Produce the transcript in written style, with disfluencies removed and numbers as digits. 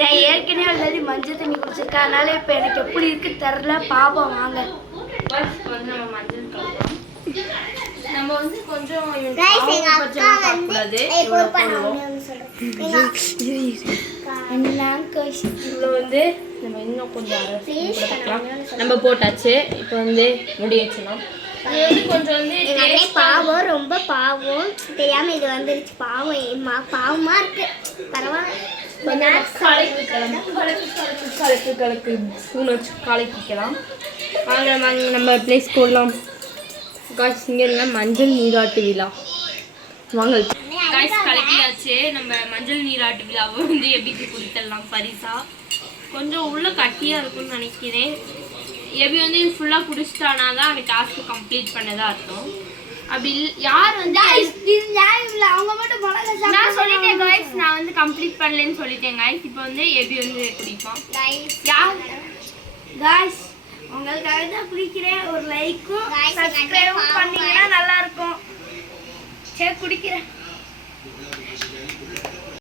நான் ஏற்கனவே ஆல்ரெடி மஞ்சள் தண்ணி குடிச்சிருக்கேன். அதனால இப்போ எனக்கு எப்படி இருக்கு தெரில. பாப்போம் வாங்க. நம்ம மஞ்சள் கலக்கலாம். நம்ம வந்து கொஞ்சம் இவங்க கூடாது. வந்து நம்ம இன்னும் கொஞ்சம் நம்ம போட்டாச்சு. இப்போ வந்து முடி வச்சுக்கலாம். கொஞ்சம் வந்து பாவம், ரொம்ப பாவம். தெரியாம இது வந்துருச்சு. பாவம், பாவமா இருக்கு. பரவாயில்ல. கலக்கு ஸ்பூன் வச்சு கலக்கிக்கலாம். நம்ம பிளேஸ் போடலாம். காய்ஸ் இங்கே இருந்தால் மஞ்சள் நீராட்டு விழா வாங்க. காய்ஸ் கலக்கியாச்சு. நம்ம மஞ்சள் நீராட்டு விழாவை வந்து எபிக்கு குடித்தரலாம் பரிசா. கொஞ்சம் உள்ள கட்டியாக இருக்கும்னு நினைக்கிறேன். எபி வந்து இது ஃபுல்லாக குடிச்சிட்டானா தான் அந்த டாஸ்க்கு கம்ப்ளீட் பண்ணதாக இருக்கும். அப்படி யார் வந்து அவங்க மட்டும் நான் சொல்லிட்டேன் காய்ஸ், நான் வந்து கம்ப்ளீட் பண்ணலன்னு சொல்லிட்டேன் காய்ஸ். இப்போ வந்து எபி வந்து குடிப்பான். யார் காய்ஸ் உங்களுக்காக தான் குடிக்கிறேன். ஒரு லைக்கும் சப்ஸ்கிரைபும் பண்ணீங்கன்னா நல்லா இருக்கும். சரி குடிக்கிறேன்.